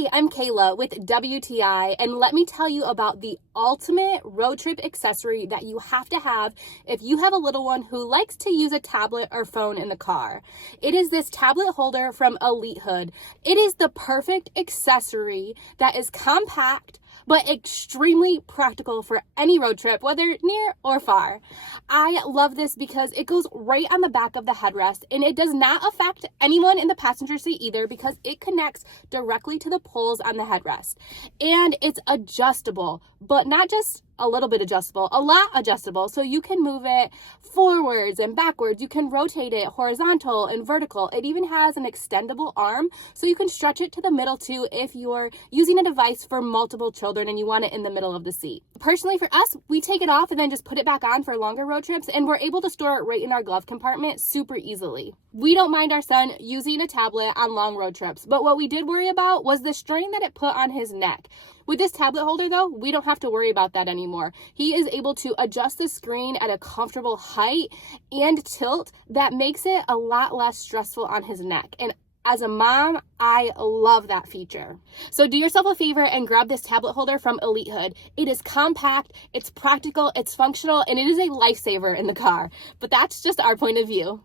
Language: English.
Hey, I'm Kayla with WTI, and let me tell you about the ultimate road trip accessory that you have to have if you have a little one who likes to use a tablet or phone in the car. It is this tablet holder from Elitehood. It is the perfect accessory that is compact but extremely practical for any road trip, whether near or far. I love this because it goes right on the back of the headrest, and it does not affect anyone in the passenger seat either because it connects directly to the poles on the headrest. And it's adjustable, but not just a little bit adjustable, a lot adjustable. So you can move it forwards and backwards. You can rotate it horizontal and vertical. It even has an extendable arm, so you can stretch it to the middle too if you're using a device for multiple children and you want it in the middle of the seat. Personally, for us, we take it off and then just put it back on for longer road trips, and we're able to store it right in our glove compartment super easily. We don't mind our son using a tablet on long road trips, but what we did worry about was the strain that it put on his neck. With this tablet holder though, we don't have to worry about that anymore. He is able to adjust the screen at a comfortable height and tilt that makes it a lot less stressful on his neck. And as a mom, I love that feature. So do yourself a favor and grab this tablet holder from Elitehood. It is compact, it's practical, it's functional, and it is a lifesaver in the car. But that's just our point of view.